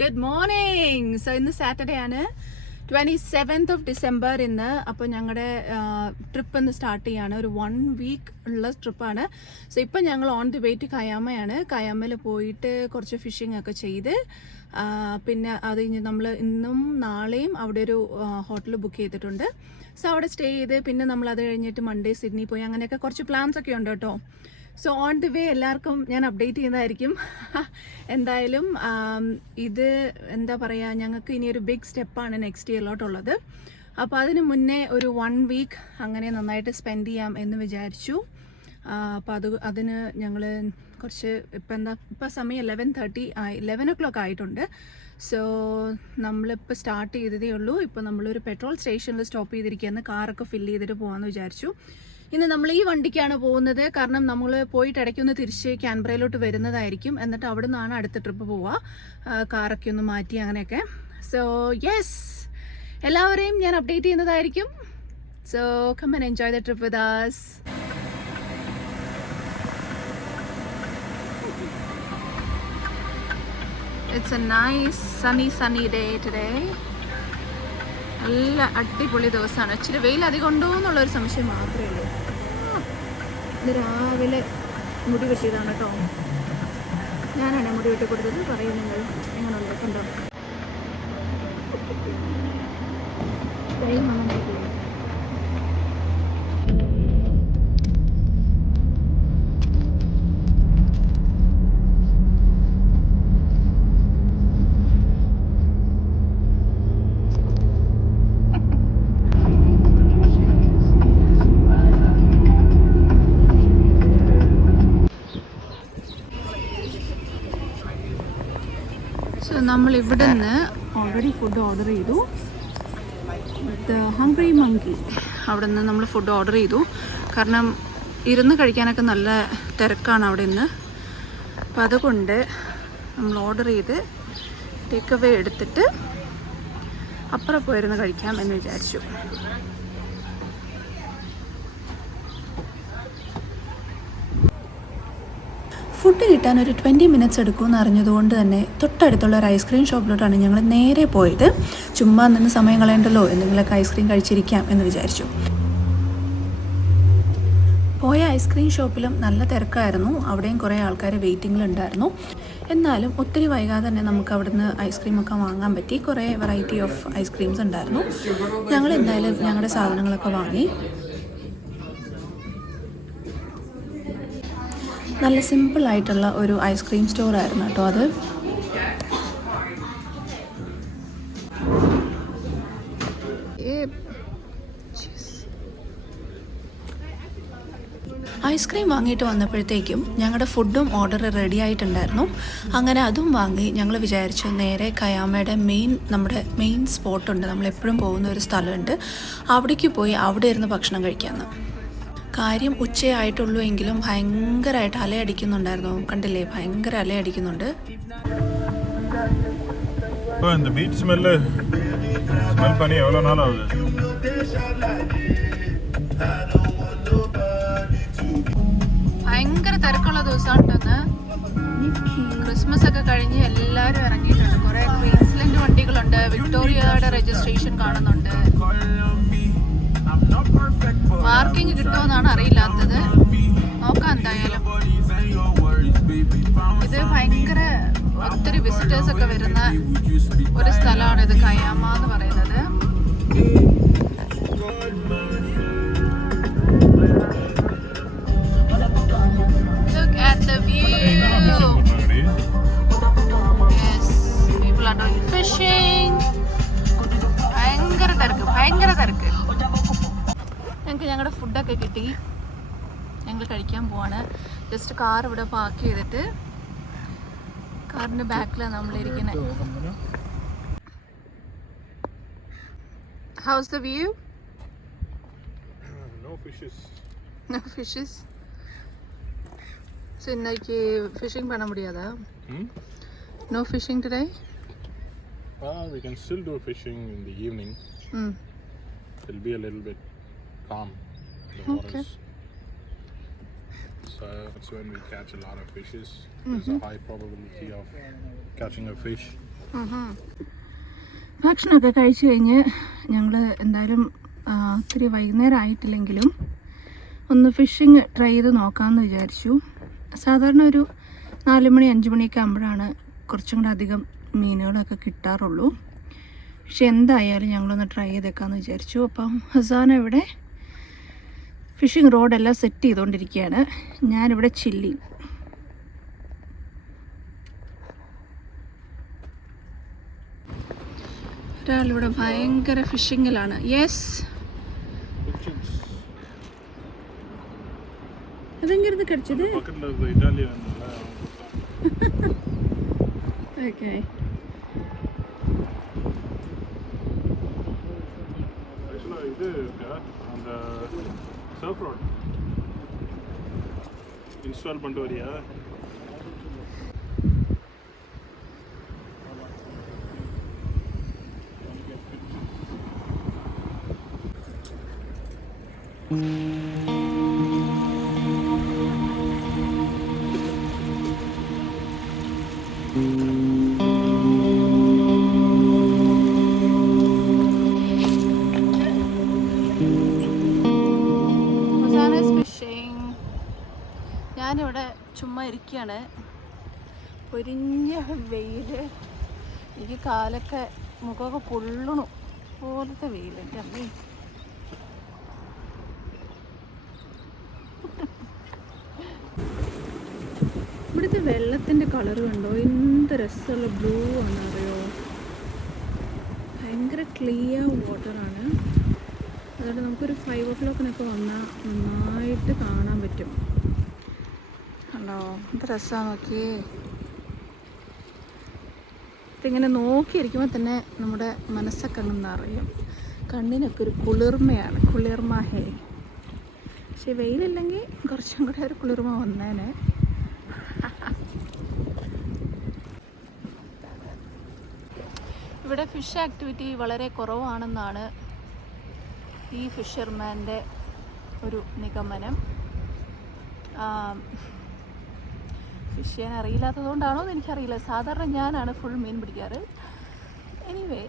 Good morning. So ഇന്ന് Saturday ആണ്, 27th of December ഇന്ന്. അപ്പോൾ ഞങ്ങളുടെ ട്രിപ്പ് ഇന്ന് സ്റ്റാർട്ട് ചെയ്യാണ്. ഒരു 1 വീക്ക് ഉള്ള ട്രിപ്പാണ്. സോ ഇപ്പം ഞങ്ങൾ ഓൺ ദി വേ ടു കയാമയാണ്. കയാമയിൽ പോയിട്ട് കുറച്ച് ഫിഷിംഗ് ഒക്കെ ചെയ്ത് പിന്നെ അത് കഴിഞ്ഞ് നമ്മൾ ഇന്നും നാളെയും അവിടെ ഒരു ഹോട്ടൽ ബുക്ക് ചെയ്തിട്ടുണ്ട്. സോ അവിടെ സ്റ്റേ ചെയ്ത് പിന്നെ നമ്മൾ അത് കഴിഞ്ഞിട്ട് മൺഡേ സിഡ്നി പോയി. അങ്ങനെയൊക്കെ കുറച്ച് പ്ലാൻസ് ഒക്കെ ഉണ്ട് കേട്ടോ. സോ ഓൺ ദി വേ എല്ലാവർക്കും ഞാൻ അപ്ഡേറ്റ് ചെയ്യുന്നതായിരിക്കും. എന്തായാലും ഇത് എന്താ പറയുക, ഞങ്ങൾക്ക് ഇനി ഒരു ബിഗ് സ്റ്റെപ്പാണ് നെക്സ്റ്റ് ഇയറിലോട്ടുള്ളത്. അപ്പോൾ അതിന് മുന്നേ ഒരു 1 വീക്ക് അങ്ങനെ നന്നായിട്ട് സ്പെൻഡ് ചെയ്യാം എന്ന് വിചാരിച്ചു. അപ്പോൾ അതിന് ഞങ്ങൾ കുറച്ച് ഇപ്പം സമയം 11 o'clock ആയിട്ടുണ്ട്. സോ നമ്മളിപ്പോൾ സ്റ്റാർട്ട് ചെയ്തതേ ഉള്ളൂ. ഇപ്പോൾ നമ്മളൊരു പെട്രോൾ സ്റ്റേഷനിൽ സ്റ്റോപ്പ് ചെയ്തിരിക്കുകയാണ്. കാറൊക്കെ ഫില്ല് ചെയ്തിട്ട് പോകാമെന്ന് വിചാരിച്ചു. ഇന്ന് നമ്മൾ ഈ വണ്ടിക്കാണ് പോകുന്നത്. കാരണം നമ്മൾ പോയിട്ട് ഇടയ്ക്കൊന്ന് തിരിച്ച് ക്യാൻബ്രയിലോട്ട് വരുന്നതായിരിക്കും. എന്നിട്ട് അവിടെ നിന്നാണ് അടുത്ത ട്രിപ്പ് പോവുക. കാറൊക്കെ ഒന്ന് മാറ്റി അങ്ങനെയൊക്കെ. സോ യെസ്, എല്ലാവരെയും ഞാൻ അപ്ഡേറ്റ് ചെയ്യുന്നതായിരിക്കും. So come and enjoy the trip with us. It's a nice sunny day today. നല്ല അടിപൊളി ദിവസമാണ്. ഇച്ചിരി വെയിൽ അധികം ഉണ്ടോ എന്നുള്ളൊരു സംശയം മാത്രമേ ഉള്ളൂ. ഇത് രാവിലെ മുടി വെട്ടിയതാണ് കേട്ടോ. ഞാനാണ് മുടി വെട്ടി കൊടുത്തത്. പറയും നിങ്ങൾ എങ്ങനെയുണ്ട്, കണ്ടോ? നമ്മൾ ഇവിടെ നിന്ന് ഓൾറെഡി ഫുഡ് ഓർഡർ ചെയ്തു. ദ ഹംഗ്രി മങ്കി അവിടെ നിന്ന് നമ്മൾ ഫുഡ് ഓർഡർ ചെയ്തു. കാരണം ഇരുന്ന് കഴിക്കാനൊക്കെ നല്ല തിരക്കാണ് അവിടെ നിന്ന്. അപ്പം അതുകൊണ്ട് നമ്മൾ ഓർഡർ ചെയ്ത് ടേക്ക് അവേ എടുത്തിട്ട് അപ്പുറം പോയിരുന്ന് കഴിക്കാം എന്ന് വിചാരിച്ചു. ഫുഡ് കിട്ടാൻ ഒരു 20 minutes എടുക്കുമെന്ന് അറിഞ്ഞതുകൊണ്ട് തന്നെ തൊട്ടടുത്തുള്ള ഒരു ഐസ്ക്രീം ഷോപ്പിലോട്ടാണ് ഞങ്ങൾ നേരെ പോയത്. ചുമ്മാ നിന്ന് സമയം കളയണ്ടല്ലോ, എന്തെങ്കിലുമൊക്കെ ഐസ്ക്രീം കഴിച്ചിരിക്കാം എന്ന് വിചാരിച്ചു. പോയ ഐസ്ക്രീം ഷോപ്പിലും നല്ല തിരക്കായിരുന്നു. അവിടെയും കുറേ ആൾക്കാർ വെയിറ്റിങ്ങിലുണ്ടായിരുന്നു. എന്നാലും ഒത്തിരി വൈകാതെ തന്നെ നമുക്ക് അവിടുന്ന് ഐസ്ക്രീമൊക്കെ വാങ്ങാൻ പറ്റി. കുറേ വെറൈറ്റി ഓഫ് ഐസ്ക്രീംസ് ഉണ്ടായിരുന്നു. ഞങ്ങൾ എന്തായാലും ഞങ്ങളുടെ സാധനങ്ങളൊക്കെ വാങ്ങി. നല്ല സിമ്പിളായിട്ടുള്ള ഒരു ഐസ്ക്രീം സ്റ്റോറായിരുന്നു കേട്ടോ അത്. ഐസ്ക്രീം വാങ്ങിയിട്ട് വന്നപ്പോഴത്തേക്കും ഞങ്ങളുടെ ഫുഡും ഓർഡർ റെഡി ആയിട്ടുണ്ടായിരുന്നു. അങ്ങനെ അതും വാങ്ങി ഞങ്ങൾ വിചാരിച്ചു നേരെ കയാമയുടെ നമ്മുടെ മെയിൻ സ്പോട്ടുണ്ട്, നമ്മളെപ്പോഴും പോകുന്ന ഒരു സ്ഥലമുണ്ട്, അവിടേക്ക് പോയി അവിടെ ഇരുന്ന് ഭക്ഷണം കഴിക്കാമെന്ന്. കാര്യം ഉച്ചയായിട്ടുള്ളൂ എങ്കിലും ഭയങ്കരമായിട്ട് അലയടിക്കുന്നുണ്ടായിരുന്നു. കണ്ടില്ലേ, ഭയങ്കര അലയടിക്കുന്നുണ്ട്. ഭയങ്കര തിരക്കുള്ള ദിവസമുണ്ടെന്ന്. ക്രിസ്മസ് ഒക്കെ കഴിഞ്ഞ് എല്ലാവരും ഇറങ്ങിയിട്ടുണ്ട്. കുറെ ക്വീൻസ്ലൻഡ് വണ്ടികളുണ്ട്. വിക്ടോറിയയുടെ രജിസ്ട്രേഷൻ കാണുന്നുണ്ട്. പാർക്കിംഗ് കിട്ടുമെന്നാണ് അറിയില്ലാത്തത്. നോക്കാം എന്തായാലും. ഇത് ഭയങ്കര ഒത്തിരി വിസിറ്റേഴ്സ് ഒക്കെ വരുന്ന ഒരു സ്ഥലമാണ് ഇത്, കയാമ എന്ന് പറയുന്നത്. Look at the view. Yes, people are doing fishing. ഭയങ്കര തിരക്ക്. ഞങ്ങൾക്ക് ഞങ്ങളുടെ ഫുഡൊക്കെ കിട്ടി. ഞങ്ങൾ കഴിക്കാൻ പോവാണ്. ജസ്റ്റ് കാർ ഇവിടെ പാർക്ക് ചെയ്തിട്ട് കാറിൻ്റെ ബാക്കിലാണ് നമ്മളിരിക്കുന്നത്. How's the view? No fishes. So இன்னைக்கு fishing பண்ண முடியாதா? No fishing today? We can still do fishing in the evening. It'll be a little bit calm. The waters. So that's when we catch a lot of fishes. There's a high probability of catching a fish. ഭക്ഷണമൊക്കെ കഴിച്ചു കഴിഞ്ഞ് ഞങ്ങൾ എന്തായാലും ഒത്തിരി വൈകുന്നേരം ആയിട്ടില്ലെങ്കിലും ഒന്ന് fishing try ചെയ്ത് നോക്കാമെന്ന് വിചാരിച്ചു. സാധാരണ ഒരു 4 മണി 5 മണിയൊക്കെ ആകുമ്പോഴാണ് കുറച്ചും കൂടെ അധികം മീനുകളൊക്കെ കിട്ടാറുള്ളൂ. പക്ഷെ എന്തായാലും ഞങ്ങളൊന്ന് ട്രൈ ചെയ്തേക്കാമെന്ന് വിചാരിച്ചു. അപ്പം ഹസാന ഇവിടെ ഫിഷിംഗ് റോഡെല്ലാം സെറ്റ് ചെയ്തുകൊണ്ടിരിക്കുകയാണ്. ഞാനിവിടെ ചില്ലി. ഒരാളിവിടെ ഭയങ്കര ഫിഷിങ്ങിലാണ്. യെസ്, അതെങ്ങനെ കടിച്ചത്? ഓക്കെ, இன்ஸ்டால் பண்ணிட்டு வரியா? ഞാനിവിടെ ചുമ്മാ ഇരിക്കുകയാണ്. പൊരിഞ്ഞ വെയിൽ, എനിക്ക് കാലൊക്കെ മുഖമൊക്കെ പൊള്ളണു പോലത്തെ വെയിൽ. എൻ്റെ അമ്മേ, ഇവിടുത്തെ വെള്ളത്തിൻ്റെ കളർ കണ്ടോ, എന്ത് രസമുള്ള ബ്ലൂ ആണെന്നറിയോ. ഭയങ്കര ക്ലിയർ വാട്ടറാണ്. അതുകൊണ്ട് നമുക്കൊരു 5 o'clock വന്നാൽ നന്നായിട്ട് കാണാൻ പറ്റും. കണ്ടോ എന്ത് രസമാണ്, നോക്കിയേ. ഇതിങ്ങനെ നോക്കിയിരിക്കുമ്പോൾ തന്നെ നമ്മുടെ മനസ്സൊക്കെ അങ്ങ് നിറയും. കണ്ണിനൊക്കെ ഒരു കുളിർമയാണ്, കുളിർമ ഹേ. പക്ഷെ വെയിലില്ലെങ്കിൽ കുറച്ചും കൂടെ ഒരു കുളിർമ വന്നേനെ. ഇവിടെ ഫിഷ് ആക്ടിവിറ്റി വളരെ കുറവാണെന്നാണ് ഈ ഫിഷർമാൻ്റെ ഒരു നിഗമനം. ഫിഷ് ചെയ്യാൻ അറിയില്ലാത്തതുകൊണ്ടാണോ എന്ന് എനിക്കറിയില്ല. സാധാരണ ഞാനാണ് ഫുൾ മീൻ പിടിക്കാറ്. എനിവേ,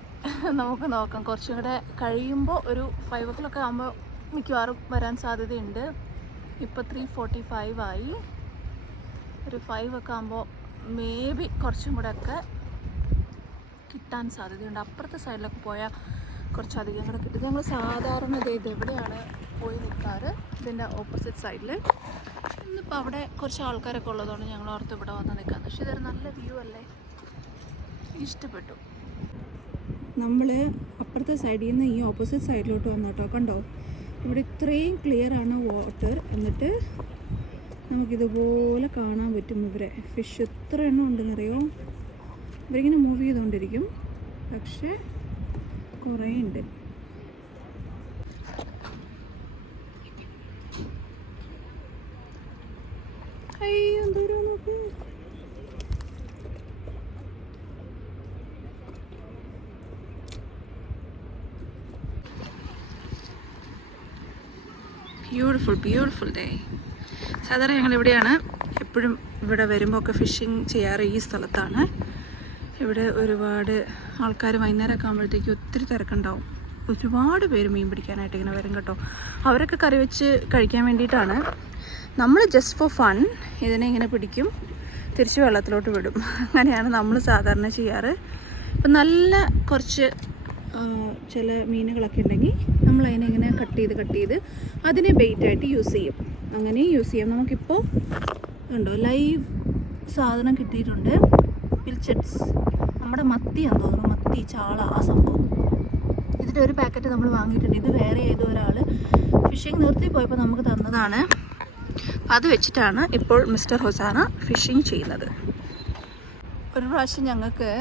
നമുക്ക് നോക്കാം. കുറച്ചും കൂടെ കഴിയുമ്പോൾ ഒരു 5 o'clock ആകുമ്പോൾ മിക്കവാറും വരാൻ സാധ്യതയുണ്ട്. ഇപ്പോൾ 3:45 ആയി. ഒരു 5 ഒക്കെ ആകുമ്പോൾ മേ ബി കുറച്ചും കൂടെ ഒക്കെ കിട്ടാൻ സാധ്യതയുണ്ട്. അപ്പുറത്തെ സൈഡിലൊക്കെ പോയാൽ കുറച്ചധികം കൂടെ കിട്ടും. ഞങ്ങൾ സാധാരണ ഇത് എവിടെയാണ് പോയി നിൽക്കാറ്, ഇതിൻ്റെ ഓപ്പോസിറ്റ് സൈഡിൽ. ഇന്നിപ്പോൾ അവിടെ കുറച്ച് ആൾക്കാരൊക്കെ ഉള്ളതുകൊണ്ട് ഞങ്ങൾ ഓർത്ത് ഇവിടെ വന്ന് നിൽക്കാം. പക്ഷേ ഇതൊരു നല്ല വ്യൂ അല്ലേ, ഇഷ്ടപ്പെട്ടു. നമ്മൾ അപ്പുറത്തെ സൈഡിൽ നിന്ന് ഈ ഓപ്പോസിറ്റ് സൈഡിലോട്ട് വന്നു കേട്ടോ. കണ്ടോ, ഇവിടെ ഇത്രയും ക്ലിയർ ആണ് വാട്ടർ. എന്നിട്ട് നമുക്കിതുപോലെ കാണാൻ പറ്റും ഇവരെ ഫിഷ് എത്ര എണ്ണം ഉണ്ടെന്നറിയോ. ഇവരിങ്ങനെ മൂവ് ചെയ്തുകൊണ്ടിരിക്കും, പക്ഷേ കുറേ ഉണ്ട്. അയ്യോ, എന്തോരോ നോക്ക്. Beautiful day. സാധാരണ ഞങ്ങൾ ഇവിടെയാണ് എപ്പോഴും ഇവിടെ വരുമ്പോൾ ഒക്കെ ഫിഷിങ് ചെയ്യാറ്. ഈ സ്ഥലത്താണ്. ഇവിടെ ഒരുപാട് ആൾക്കാർ വൈകുന്നേരമൊക്കെ ആകുമ്പോഴത്തേക്കും ഒത്തിരി തിരക്കുണ്ടാവും. ഒരുപാട് പേര് മീൻ പിടിക്കാനായിട്ട് ഇങ്ങനെ വരും കേട്ടോ. അവരൊക്കെ കറി വെച്ച് കഴിക്കാൻ വേണ്ടിയിട്ടാണ്. നമ്മൾ ജസ്റ്റ് ഫോർ ഫൺ ഇതിനെ ഇങ്ങനെ പിടിക്കും, തിരിച്ച് വെള്ളത്തിലോട്ട് വിടും. അങ്ങനെയാണ് നമ്മൾ സാധാരണ ചെയ്യാറ്. ഇപ്പം നല്ല കുറച്ച് ചില മീനുകളൊക്കെ ഉണ്ടെങ്കിൽ നമ്മൾ അതിനെ ഇങ്ങനെ കട്ട് ചെയ്ത് അതിനെ ബെയ്റ്റായിട്ട് യൂസ് ചെയ്യും. അങ്ങനെ യൂസ് ചെയ്യാം. നമുക്കിപ്പോൾ ഉണ്ടോ ലൈവ് സാധനം കിട്ടിയിട്ടുണ്ട്. പിൽച്ചറ്റ്സ്, നമ്മുടെ മത്തിയാണെന്ന് തോന്നുന്നു, മത്തി ചാള ആ സംഭവം. ഇതിൻ്റെ ഒരു പാക്കറ്റ് നമ്മൾ വാങ്ങിയിട്ടുണ്ട്. ഇത് വേറെ ഏതോ ഒരാൾ ഫിഷിങ് നിർത്തി പോയപ്പോൾ നമുക്ക് തന്നതാണ്. അത് വെച്ചിട്ടാണ് ഇപ്പോൾ മിസ്റ്റർ ഹൊസാന ഫിഷിങ് ചെയ്യുന്നത്. ഒരു പ്രാവശ്യം ഞങ്ങൾക്ക്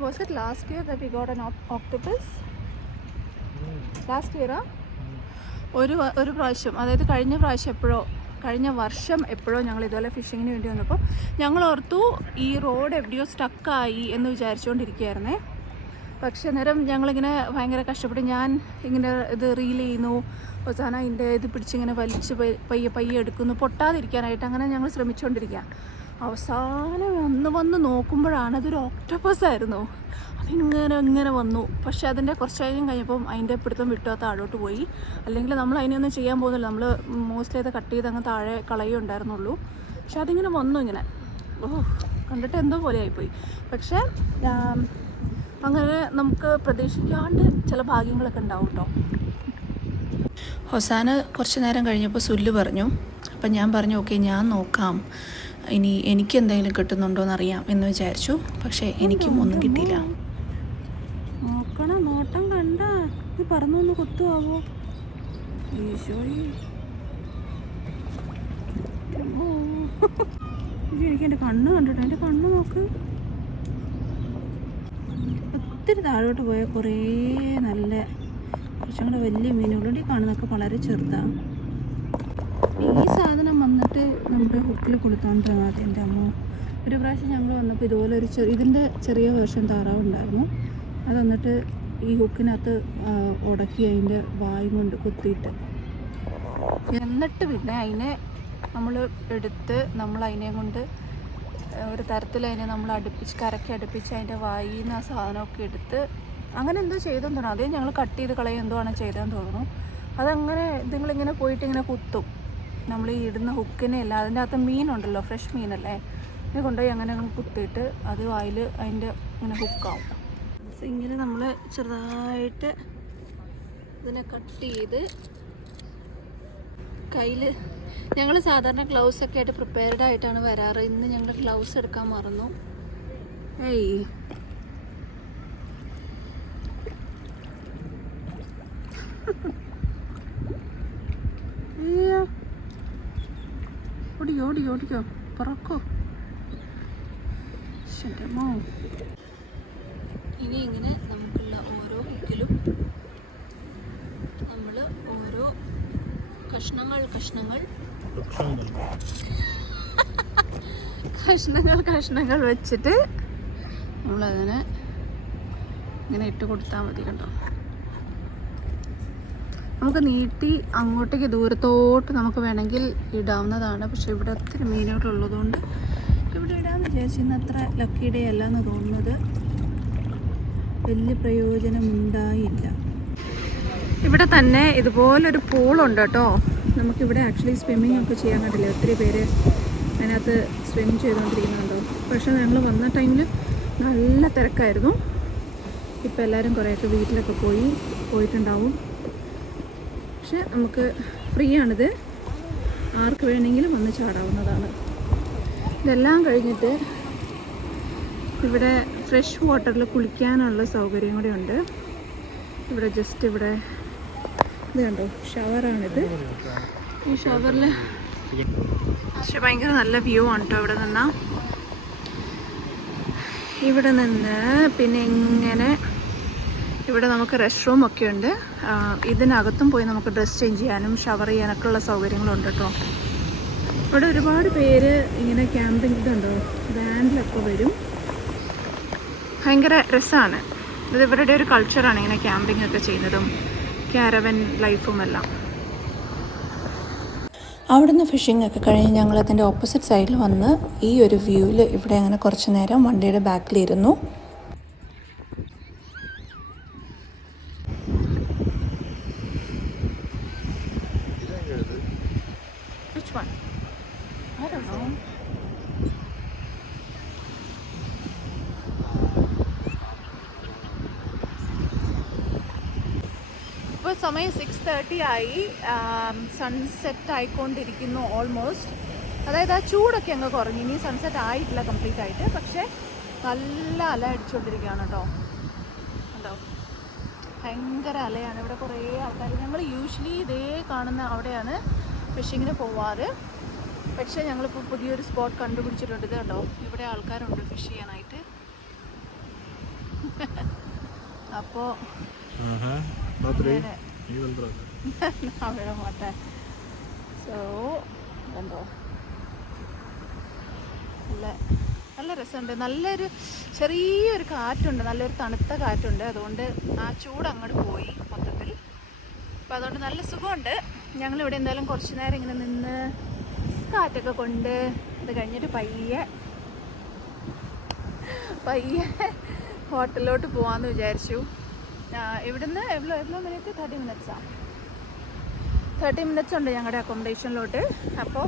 was it last year that we got an octopus? Last year? ഒരു പ്രാവശ്യം, അതായത് കഴിഞ്ഞ വർഷം എപ്പോഴോ ഞങ്ങൾ ഇതുപോലെ ഫിഷിങ്ങിന് വേണ്ടി വന്നപ്പോൾ ഞങ്ങൾ ഓർത്തു ഈ റോഡ് എവിടെയോ സ്റ്റക്കായി എന്ന് വിചാരിച്ചുകൊണ്ടിരിക്കുകയായിരുന്നേ. പക്ഷേ അന്നേരം ഞങ്ങളിങ്ങനെ ഭയങ്കര കഷ്ടപ്പെട്ട് ഞാൻ ഇങ്ങനെ ഇത് റീൽ ചെയ്യുന്നു, ഹൊസാന ഇതിൻ്റെ ഇത് പിടിച്ചിങ്ങനെ വലിച്ച് പയ്യെ എടുക്കുന്നു പൊട്ടാതിരിക്കാനായിട്ട്. അങ്ങനെ ഞങ്ങൾ ശ്രമിച്ചുകൊണ്ടിരിക്കുക. അവസാനം വന്ന് നോക്കുമ്പോഴാണ് അതൊരു ഓക്ടോപ്പസ് ആയിരുന്നു. അതിങ്ങനെ വന്നു. പക്ഷെ അതിൻ്റെ കുറച്ച് കഴിഞ്ഞപ്പം അതിൻ്റെ പിടുത്തം വിട്ടു താഴോട്ട് പോയി. അല്ലെങ്കിൽ നമ്മൾ അതിനൊന്നും ചെയ്യാൻ പോകുന്നില്ല, നമ്മൾ മോസ്റ്റ്ലി അത് കട്ട് ചെയ്ത് അങ്ങ് താഴെ കളയുണ്ടായിരുന്നുള്ളൂ. പക്ഷെ അതിങ്ങനെ വന്നു ഇങ്ങനെ. കണ്ടിട്ട് എന്തോ പോലെ ആയിപ്പോയി. പക്ഷെ അങ്ങനെ നമുക്ക് പ്രതീക്ഷിക്കാണ്ട് ചില ഭാഗ്യങ്ങളൊക്കെ ഉണ്ടാവും കേട്ടോ. ഹൊസാന കുറച്ച് നേരം കഴിഞ്ഞപ്പോൾ സുല്ല് പറഞ്ഞു. അപ്പം ഞാൻ പറഞ്ഞു ഓക്കെ ഞാൻ നോക്കാം, ഇനി എനിക്ക് എന്തെങ്കിലും കിട്ടുന്നുണ്ടോയെന്ന് അറിയാം എന്ന് വിചാരിച്ചു. പക്ഷേ എനിക്കും ഒന്നും കിട്ടിയില്ല. നോക്കണം, നോട്ടം കണ്ട ഈ പറന്നൊന്ന് കൊത്തുവാവോ ഈശോയി. എനിക്ക് എൻ്റെ കണ്ണ് കണ്ടിട്ടോ, എൻ്റെ കണ്ണ് നോക്ക്. ഒത്തിരി താഴോട്ട് പോയാൽ കുറേ നല്ല കുറച്ചും കൂടെ വലിയ മീനുകളുണ്ട്. ഈ കാണുന്നതൊക്കെ വളരെ ചെറുതാണ്. ഈ സാധനം വന്നിട്ട് നമ്മുടെ ഹുക്കിൽ കൊടുത്തോണ്ടിരുന്നത് അത് എൻ്റെ അമ്മ. ഒരു പ്രാവശ്യം ഞങ്ങൾ വന്നപ്പോൾ ഇതുപോലെ ഒരു ഇതിൻ്റെ ചെറിയ വേർഷൻ താറാവുണ്ടായിരുന്നു. അത് വന്നിട്ട് ഈ ഹുക്കിനകത്ത് ഉടക്കി അതിൻ്റെ വായും കൊണ്ട് കുത്തിയിട്ട്, എന്നിട്ട് പിന്നെ അതിനെ നമ്മൾ എടുത്ത് നമ്മൾ അതിനെ കൊണ്ട് ഒരു തരത്തിൽ അതിനെ നമ്മൾ കരക്കി അടുപ്പിച്ച് അതിൻ്റെ വായിൽ നിന്ന് ആ സാധനമൊക്കെ എടുത്ത് അങ്ങനെ എന്തോ ചെയ്തെന്ന് തോന്നുന്നു. അതേ ഞങ്ങൾ കട്ട് ചെയ്ത് കളയുക എന്തോ ആണ് ചെയ്തതെന്ന് തോന്നുന്നു. അതങ്ങനെ ഇതിങ്ങളിങ്ങനെ പോയിട്ട് ഇങ്ങനെ കുത്തും. നമ്മൾ ഈ ഇടുന്ന ഹുക്കിനെ അല്ല, അതിൻ്റെ അകത്ത് മീനുണ്ടല്ലോ, ഫ്രഷ് മീനല്ലേ, ഇതിനെ കൊണ്ടുപോയി അങ്ങനെ കുത്തിയിട്ട് അത് വായിൽ അതിൻ്റെ ഇങ്ങനെ ഹുക്കാവും. സോ ഇങ്ങനെ നമ്മൾ ചെറുതായിട്ട് ഇതിനെ കട്ട് ചെയ്ത് കയ്യിൽ, ഞങ്ങൾ സാധാരണ ഗ്ലൗസ് ഒക്കെ ആയിട്ട് പ്രിപ്പയർഡ് ആയിട്ടാണ് വരാറ്. ഇന്ന് ഞങ്ങൾ ഗ്ലൗസ് എടുക്കാൻ മറന്നു. ഏയ് ഓടിക്കോ പറക്കോ. ഇനി ഇങ്ങനെ നമുക്കുള്ള ഓരോ ഹുക്കിലും നമ്മൾ ഓരോ കഷ്ണങ്ങൾ വെച്ചിട്ട് നമ്മളതിനെ ഇങ്ങനെ ഇട്ട് കൊടുത്താൽ മതി കേട്ടോ. നമുക്ക് നീട്ടി അങ്ങോട്ടേക്ക് ദൂരത്തോട്ട് നമുക്ക് വേണമെങ്കിൽ ഇടാവുന്നതാണ്. പക്ഷെ ഇവിടെ ഒത്തിരി മീനുകളുള്ളതുകൊണ്ട് ഇവിടെ ഇടാമെന്ന് വിചാരിച്ചു. ഇന്ന് അത്ര ലക്കി ഡേ അല്ല എന്ന് തോന്നുന്നത്. വലിയ പ്രയോജനമുണ്ടായില്ല. ഇവിടെ തന്നെ ഇതുപോലൊരു പൂളുണ്ട് കേട്ടോ. നമുക്കിവിടെ ആക്ച്വലി സ്വിമ്മിങ് ഒക്കെ ചെയ്യാൻ കണ്ടില്ല. ഒത്തിരി പേര് അതിനകത്ത് സ്വിം ചെയ്തുകൊണ്ടിരിക്കുന്നുണ്ടോ. പക്ഷേ ഞങ്ങൾ വന്ന ടൈമിൽ നല്ല തിരക്കായിരുന്നു. ഇപ്പോൾ എല്ലാവരും കുറേയൊക്കെ വീട്ടിലൊക്കെ പോയിട്ടുണ്ടാവും. പക്ഷെ നമുക്ക് ഫ്രീ ആണിത്, ആർക്ക് വേണമെങ്കിലും വന്ന് ചാടാവുന്നതാണ്. ഇതെല്ലാം കഴിഞ്ഞിട്ട് ഇവിടെ ഫ്രഷ് വാട്ടറിൽ കുളിക്കാനുള്ള സൗകര്യം കൂടെ ഉണ്ട്. ഇവിടെ ജസ്റ്റ് ഇവിടെ ഇത് കണ്ടോ, ഷവറാണിത്. ഈ ഷവറിൽ പക്ഷെ ഭയങ്കര നല്ല വ്യൂ ആണ് കേട്ടോ. ഇവിടെ നിന്ന് പിന്നെ ഇങ്ങനെ ഇവിടെ നമുക്ക് റെസ്റ്റ് റൂം ഒക്കെ ഉണ്ട്. ഇതിനകത്തും പോയി നമുക്ക് ഡ്രസ് ചേഞ്ച് ചെയ്യാനും ഷവർ ചെയ്യാനൊക്കെ ഉള്ള സൗകര്യങ്ങളുണ്ട് കേട്ടോ. ഇവിടെ ഒരുപാട് പേര് ഇങ്ങനെ ക്യാമ്പിംഗ് ഇതുണ്ടോ വാനിലൊക്കെ വരും. ഭയങ്കര രസമാണ് ഇത്. ഇവരുടെ ഒരു കൾച്ചറാണ് ഇങ്ങനെ ക്യാമ്പിംഗ് ഒക്കെ ചെയ്യുന്നതും ക്യാരവൻ ലൈഫും എല്ലാം. അവിടുന്ന് ഫിഷിംഗ് ഒക്കെ കഴിഞ്ഞ് ഞങ്ങൾ അതിൻ്റെ ഓപ്പോസിറ്റ് സൈഡിൽ വന്ന് ഈ ഒരു വ്യൂവിൽ ഇവിടെ അങ്ങനെ കുറച്ച് നേരം വണ്ടിയുടെ ബാക്കിലിരുന്നു. Which one? I don't know. ഇപ്പോൾ സമയം 6:30 ആയി. സൺസെറ്റ് ആയിക്കൊണ്ടിരിക്കുന്നു ഓൾമോസ്റ്റ്. അതായത് ആ ചൂടൊക്കെ അങ്ങ് കുറഞ്ഞു. ഇനി സൺസെറ്റ് ആയിട്ടില്ല കംപ്ലീറ്റ് ആയിട്ട്. പക്ഷേ നല്ല അല അടിച്ചുകൊണ്ടിരിക്കുകയാണ് കേട്ടോ. ഉണ്ടോ, ഭയങ്കര അലയാണ്. ഇവിടെ കുറേ ആൾക്കാർ, ഞങ്ങൾ യൂഷ്വലി ഇതേ കാണുന്ന അവിടെയാണ് ഫിഷിങ്ങിന് പോവാറ്. പക്ഷേ ഞങ്ങളിപ്പോൾ പുതിയൊരു സ്പോട്ട് കണ്ടുപിടിച്ചിട്ടുണ്ട്. ഇത് കണ്ടോ, ഇവിടെ ആൾക്കാരുണ്ട് ഫിഷ് ചെയ്യാനായിട്ട്. അപ്പോൾ അവിടെ മാട്ടെ. സോ കണ്ടോ, നല്ല രസമുണ്ട്. നല്ലൊരു ചെറിയൊരു കാറ്റുണ്ട്, നല്ലൊരു തണുത്ത കാറ്റുണ്ട്. അതുകൊണ്ട് ആ ചൂട് അങ്ങോട്ട് പോയി മൊത്തത്തിൽ. അപ്പോൾ അതുകൊണ്ട് നല്ല സുഖമുണ്ട്. ഞങ്ങളിവിടെ എന്തായാലും കുറച്ച് നേരം ഇങ്ങനെ നിന്ന് കാറ്റൊക്കെ കൊണ്ട് അത് കഴിഞ്ഞിട്ട് പയ്യെ ഹോട്ടലിലോട്ട് പോകാമെന്ന് വിചാരിച്ചു. ഇവിടുന്ന് എவ்வளோ മിനിറ്റ് 30 മിനിറ്റ്സാണ്. 30 മിനിറ്റ്സ് ഉണ്ട് ഞങ്ങളുടെ അക്കോമഡേഷനിലോട്ട്. അപ്പോൾ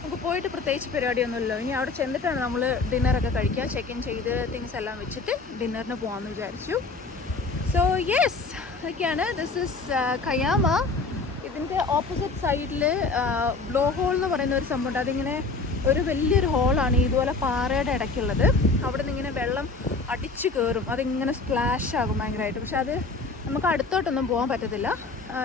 നമുക്ക് പോയിട്ട് പ്രത്യേകിച്ച് പരിപാടിയൊന്നുമില്ലല്ലോ. ഇനി അവിടെ ചെന്നിട്ടാണ് നമ്മൾ ഡിന്നറൊക്കെ കഴിക്കുക. ചെക്ക് ഇൻ ചെയ്ത് തിങ്സ് എല്ലാം വെച്ചിട്ട് ഡിന്നറിന് പോകാമെന്ന് വിചാരിച്ചു. സോ യെസ്, അതൊക്കെയാണ്. ദിസ് ഇസ് കയാമ. ഇതിൻ്റെ ഓപ്പോസിറ്റ് സൈഡിൽ ബ്ലോ ഹോൾ എന്ന് പറയുന്ന ഒരു സംഭവമുണ്ട്. അതിങ്ങനെ ഒരു വലിയൊരു ഹോളാണ് ഇതുപോലെ പാറയുടെ ഇടയ്ക്കുള്ളത്. അവിടെ നിന്ന് ഇങ്ങനെ വെള്ളം അടിച്ചു കയറും, അതിങ്ങനെ സ്പ്ലാഷ് ആകും ഭയങ്കരമായിട്ട്. പക്ഷെ അത് നമുക്ക് അടുത്തോട്ടൊന്നും പോകാൻ പറ്റത്തില്ല.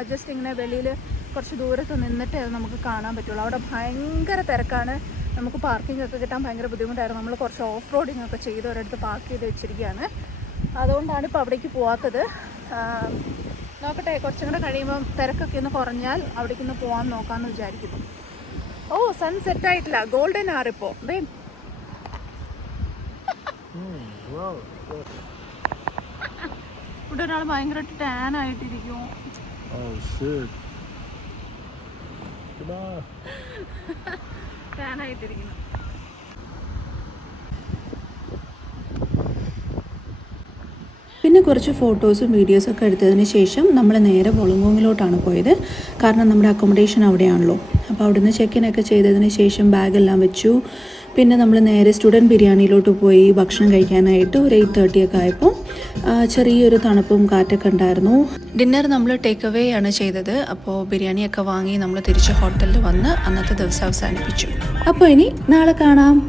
ജസ്റ്റ് ഇങ്ങനെ വെളിയിൽ കുറച്ച് ദൂരത്ത് നിന്നിട്ട് അത് നമുക്ക് കാണാൻ പറ്റുള്ളൂ. അവിടെ ഭയങ്കര തിരക്കാണ്. നമുക്ക് പാർക്കിംഗ് ഒക്കെ കിട്ടാൻ ഭയങ്കര ബുദ്ധിമുട്ടായിരുന്നു. നമ്മൾ കുറച്ച് ഓഫ് റോഡിങ് ഒക്കെ ചെയ്ത് ഒരിടത്ത് പാർക്ക് ചെയ്ത് വെച്ചിരിക്കുകയാണ്. അതുകൊണ്ടാണ് ഇപ്പോൾ അവിടേക്ക് പോകാത്തത്. നോക്കട്ടെ, കുറച്ചും കൂടെ കഴിയുമ്പം തിരക്കൊക്കെ ഒന്ന് കുറഞ്ഞാൽ അവിടേക്ക് ഒന്ന് പോകാൻ നോക്കാമെന്ന് വിചാരിക്കുന്നു. ഓ, സൺ സെറ്റ് ആയിട്ടില്ല, ഗോൾഡൻ ആറിപ്പോൾ. അതെ, ഇവിടെ ഒരാൾ ഭയങ്കരമായിട്ട് ടാൻ ആയിട്ടിരിക്കും. ടാൻ ആയിട്ടിരിക്കുന്നു. പിന്നെ കുറച്ച് ഫോട്ടോസും വീഡിയോസൊക്കെ എടുത്തതിന് ശേഷം നമ്മൾ നേരെ വോളങ്കോങ്ങിലോട്ടാണ് പോയത്. കാരണം നമ്മുടെ അക്കോമഡേഷൻ അവിടെയാണല്ലോ. അപ്പോൾ അവിടുന്ന് ചെക്കിനൊക്കെ ചെയ്തതിന് ശേഷം ബാഗെല്ലാം വെച്ചു. പിന്നെ നമ്മൾ നേരെ സ്റ്റുഡൻറ്റ് ബിരിയാണിയിലോട്ട് പോയി ഭക്ഷണം കഴിക്കാനായിട്ട്. ഒരു 8:30 ഒക്കെ ആയപ്പോൾ ചെറിയൊരു തണുപ്പും കാറ്റൊക്കെ ഉണ്ടായിരുന്നു. ഡിന്നർ നമ്മൾ ടേക്ക് അവേ ആണ് ചെയ്തത്. അപ്പോൾ ബിരിയാണിയൊക്കെ വാങ്ങി നമ്മൾ തിരിച്ച് ഹോട്ടലിൽ വന്ന് അന്നത്തെ ദിവസം അവസാനിപ്പിച്ചു. അപ്പോൾ ഇനി നാളെ കാണാം.